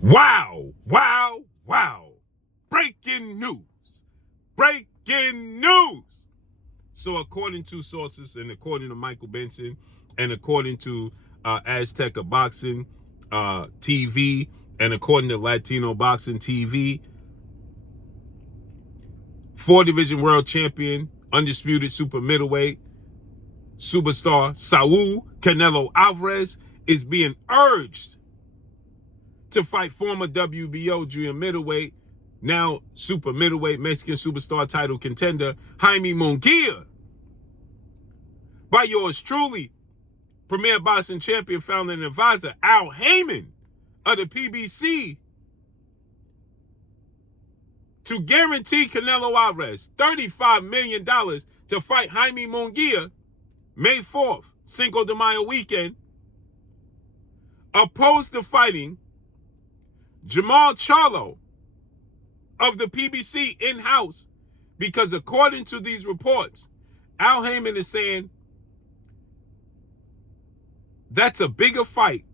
Wow, wow, wow. Breaking news. Breaking news. So according to sources and according to Michael Benson and according to Azteca Boxing TV and according to Latino Boxing TV, 4-division world champion, undisputed super middleweight, superstar Saul Canelo Alvarez is being urged to fight former WBO junior middleweight, now super middleweight Mexican superstar title contender Jaime Munguia by yours truly, premier boxing champion, founder and advisor Al Haymon of the PBC, to guarantee Canelo Alvarez $35 million to fight Jaime Munguia May 4th, Cinco de Mayo weekend, opposed to fighting CHARLO of the PBC in-house, because according to these reports, Al Haymon is saying that's a bigger fight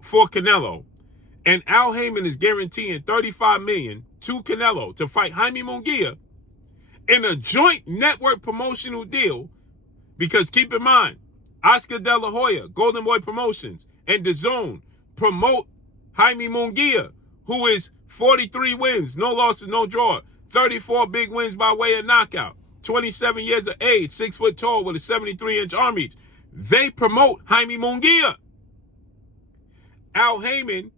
for Canelo, and Al Haymon is guaranteeing $35 million to Canelo to fight Jaime Munguia in a joint network promotional deal, because keep in mind, Oscar De La Hoya, Golden Boy Promotions, and DAZN promote Jaime Munguia, who is 43 wins, no losses, no draw, 34 big wins by way of knockout, 27 years of age, 6 foot tall with a 73-inch arm reach. They promote Jaime Munguia. Al Haymon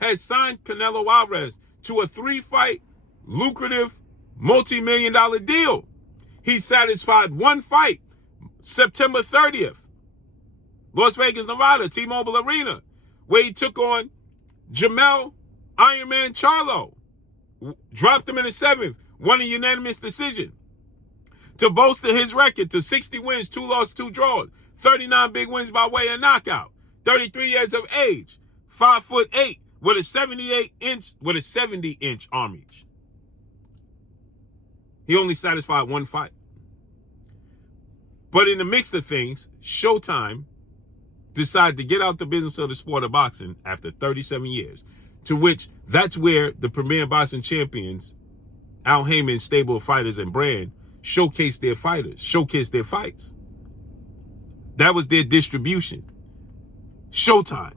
has signed Canelo Alvarez to a 3-fight, lucrative, multi-million-dollar deal. He satisfied one fight, September 30th, Las Vegas, Nevada, T-Mobile Arena, where he took on JERMALL Ironman CHARLO, dropped him in the 7th, won a unanimous decision to bolster his record to 60 wins, 2 losses, 2 draws, 39 big wins by way of knockout, 33 years of age, 5'8", with a 70-inch arm reach. He only satisfied one fight. But in the mix of things, Showtime decided to get out the business of the sport of boxing after 37 years, to which that's where the premier boxing champions, Al Haymon's stable of fighters and brand, showcase their fighters, showcase their fights. That was their distribution. Showtime.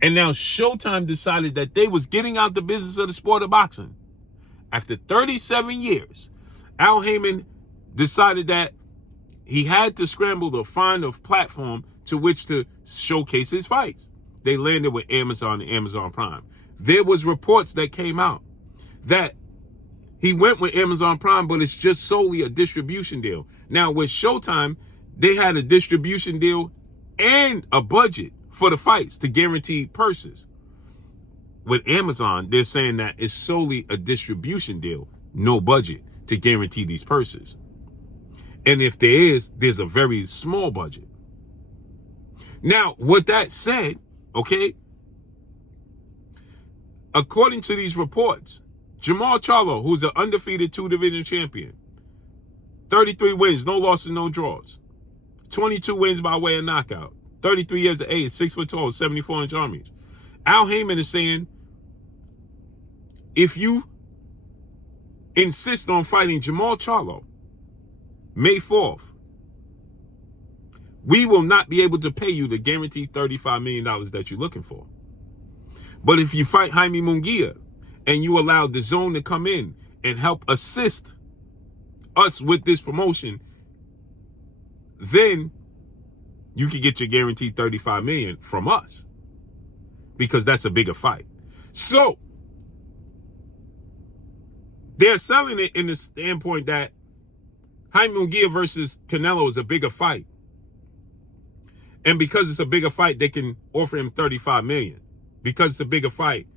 And now Showtime decided that they was getting out the business of the sport of boxing. After 37 years, Al Haymon decided that he had to scramble to find a platform to which to showcase his fights. They landed with Amazon and Amazon Prime. There was reports that came out that he went with Amazon Prime, but it's just solely a distribution deal. Now with Showtime, they had a distribution deal and a budget for the fights to guarantee purses. With Amazon, they're saying that it's solely a distribution deal, no budget to guarantee these purses. And if there is, there's a very small budget. Now, with that said, okay, according to these reports, CHARLO, who's an undefeated 2-division champion, 33 wins, no losses, no draws, 22 wins by way of knockout, 33 years of age, 6 foot tall, 74-inch arm reach. Al Haymon is saying, if you insist on fighting CHARLO May 4th, we will not be able to pay you the guaranteed $35 million that you're looking for. But if you fight Jaime Munguia and you allow DAZN to come in and help assist us with this promotion, then you can get your guaranteed $35 million from us, because that's a bigger fight. So they're selling it in the standpoint that Jaime Munguia versus Canelo is a bigger fight. And because it's a bigger fight, they can offer him $35 million. Because it's a bigger fight.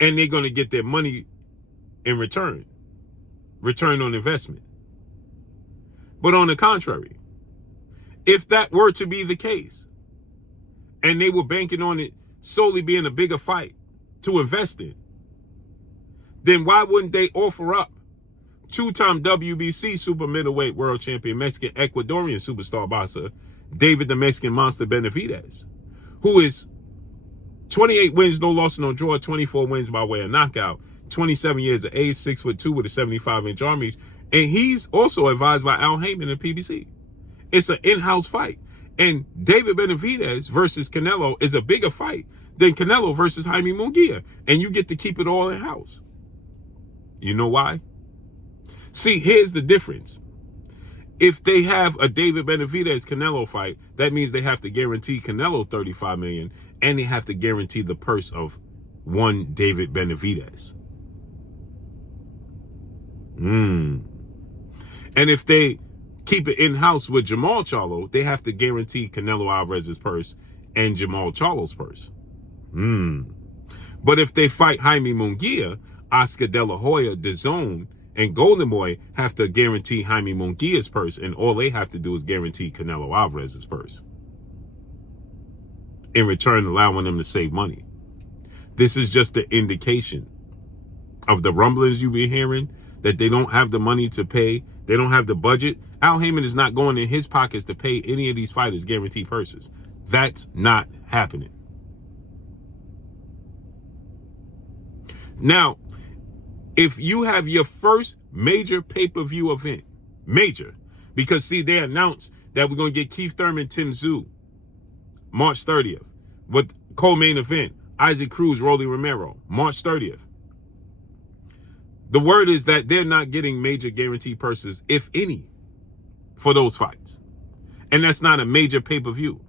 And they're going to get their money in return. Return on investment. But on the contrary, if that were to be the case, and they were banking on it solely being a bigger fight to invest in, then why wouldn't they offer up 2-time WBC super middleweight world champion, Mexican Ecuadorian superstar boxer, David the Mexican Monster Benavidez, who is 28 wins, no loss, no draw, 24 wins by way of knockout, 27 years of age, 6'2" with a 75-inch arm reach. And he's also advised by Al Haymon and PBC. It's an in-house fight. And David Benavidez versus Canelo is a bigger fight than Canelo versus Jaime Munguia. And you get to keep it all in-house. You know why? See, here's the difference. If they have a David Benavidez Canelo fight, that means they have to guarantee Canelo $35 million, and they have to guarantee the purse of one David Benavidez. And if they keep it in-house with Jermall Charlo, they have to guarantee Canelo Alvarez's purse and Jermall Charlo's purse. But if they fight Jaime Munguia, Oscar De La Hoya, DAZN, and Golden Boy have to guarantee Jaime Munguia's purse, and all they have to do is guarantee Canelo Alvarez's purse. In return, allowing them to save money. This is just the indication of the rumblings you've been hearing, that they don't have the money to pay. They don't have the budget. Al Haymon is not going in his pockets to pay any of these fighters guaranteed purses. That's not happening. Now, if you have your first major pay-per-view event, major, because see, they announced that we're going to get Keith Thurman, Tim Tszyu, March 30th, with co-main event, Isaac Cruz, Rolly Romero, March 30th. The word is that they're not getting major guaranteed purses, if any, for those fights. And that's not a major pay-per-view,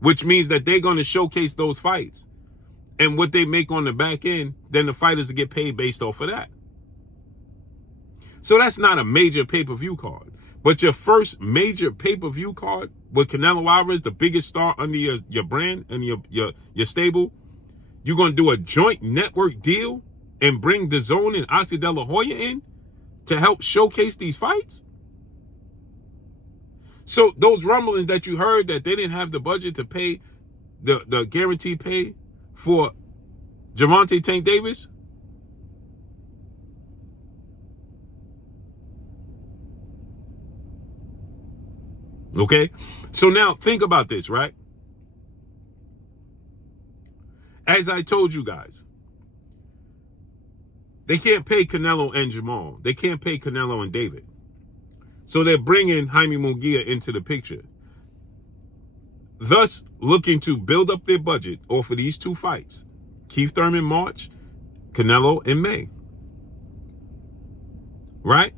which means that they're going to showcase those fights. And what they make on the back end, then the fighters will get paid based off of that. So that's not a major pay-per-view card. But your first major pay-per-view card with Canelo Alvarez, the biggest star under your brand and your stable, you're going to do a joint network deal and bring DAZN and Oscar De La Hoya in to help showcase these fights? So those rumblings that you heard that they didn't have the budget to pay the guaranteed pay for Gervonta Tank Davis? Okay? So now think about this, right? As I told you guys, they can't pay Canelo and Jermall. They can't pay Canelo and David. So they're bringing Jaime Munguia into the picture, thus looking to build up their budget off of these two fights. Keith Thurman March, Canelo in May. Right?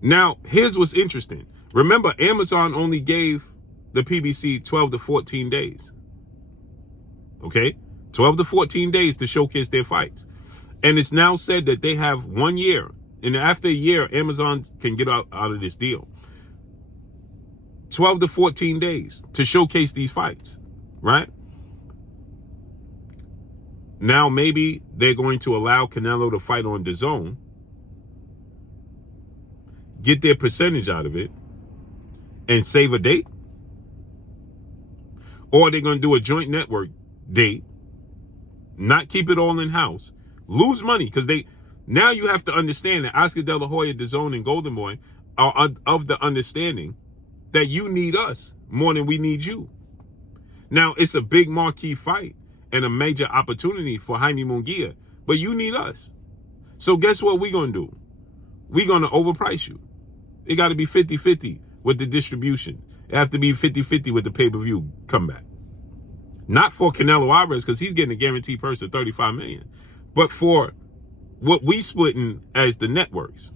Now, here's what's interesting. Remember, Amazon only gave the PBC 12 to 14 days. Okay? 12 to 14 days to showcase their fights. And it's now said that they have 1 year. And after a year, Amazon can get out of this deal. 12 to 14 days to showcase these fights, right? Now maybe they're going to allow Canelo to fight on DAZN, get their percentage out of it, and save a date. Or they're going to do a joint network date, not keep it all in-house, lose money, because now you have to understand that Oscar De La Hoya, DAZN, and Golden Boy are of the understanding that you need us more than we need you. Now, it's a big marquee fight and a major opportunity for Jaime Munguia, but you need us. So guess what we're going to do? We're going to overprice you. It got to be 50-50 with the distribution. It have to be 50-50 with the pay-per-view comeback. Not for Canelo Alvarez, because he's getting a guaranteed purse of $35 million, but for what we splitting as the networks.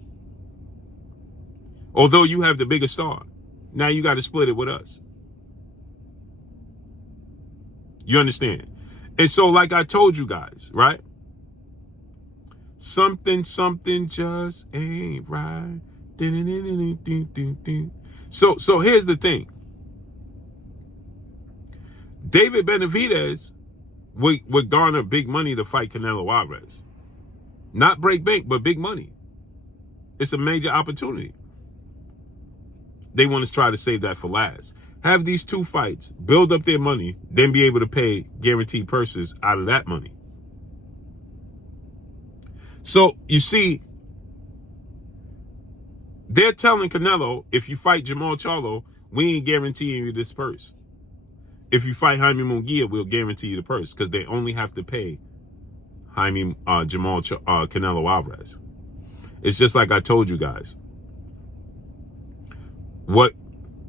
Although you have the bigger star, now you got to split it with us. You understand? And so, like I told you guys, right? Something just ain't right. So here's the thing. David Benavidez would garner big money to fight Canelo Alvarez. Not break bank, but big money. It's a major opportunity. They want to try to save that for last. Have these two fights, build up their money, then be able to pay guaranteed purses out of that money. So, you see, they're telling Canelo, if you fight Jermall Charlo, we ain't guaranteeing you this purse. if you fight Jaime Munguia, we'll guarantee you the purse, because they only have to pay Canelo Alvarez. It's just like I told you guys. What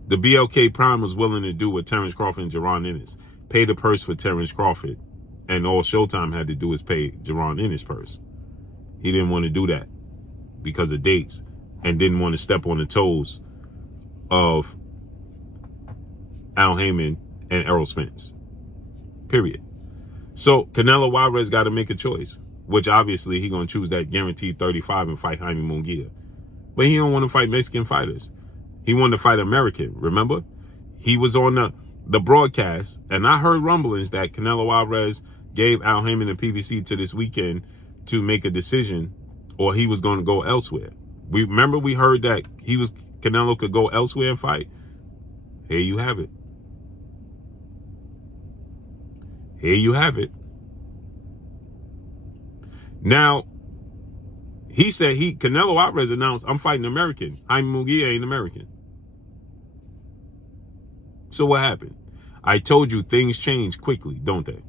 the BLK Prime was willing to do with Terrence Crawford and Jaron Ennis, pay the purse for Terrence Crawford, and all Showtime had to do is pay Jaron Ennis' purse. He didn't want to do that because of dates, and didn't want to step on the toes of Al Haymon and Errol Spence. Period. So Canelo Alvarez got to make a choice, which obviously he's going to choose that guaranteed 35 and fight Jaime Munguia. But he don't want to fight Mexican fighters. He wanted to fight American, remember? He was on the broadcast, and I heard rumblings that Canelo Alvarez gave Al Haymon and PBC to this weekend to make a decision, or he was going to go elsewhere. We heard that Canelo could go elsewhere and fight. Here you have it. Here you have it. Now, he said Canelo Alvarez announced, I'm fighting American. Jaime Munguia ain't American. So what happened? I told you things change quickly, don't they?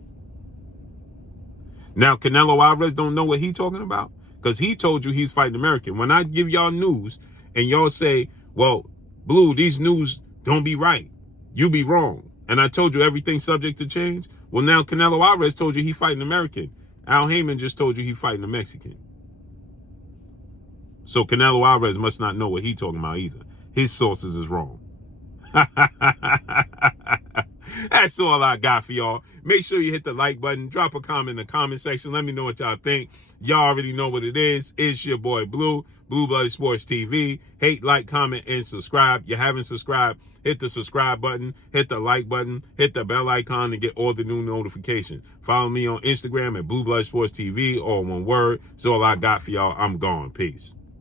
Now, Canelo Alvarez don't know what he talking about, because he told you he's fighting American. When I give y'all news and y'all say, well, Blue, these news don't be right, you be wrong, and I told you everything's subject to change, well, now Canelo Alvarez told you he fighting American. Al Haymon just told you he fighting a Mexican. So Canelo Alvarez must not know what he talking about either. His sources is wrong. That's all I got for y'all. Make sure you hit the like button. Drop a comment in the comment section. Let me know what y'all think. Y'all already know what it is. It's your boy Blue, Blue Blooded Sports TV. Hate, like, comment, and subscribe. You haven't subscribed, hit the subscribe button, hit the like button, hit the bell icon to get all the new notifications. Follow me on Instagram at Blue Blooded Sports TV, all one word. That's all I got for y'all. I'm gone. Peace.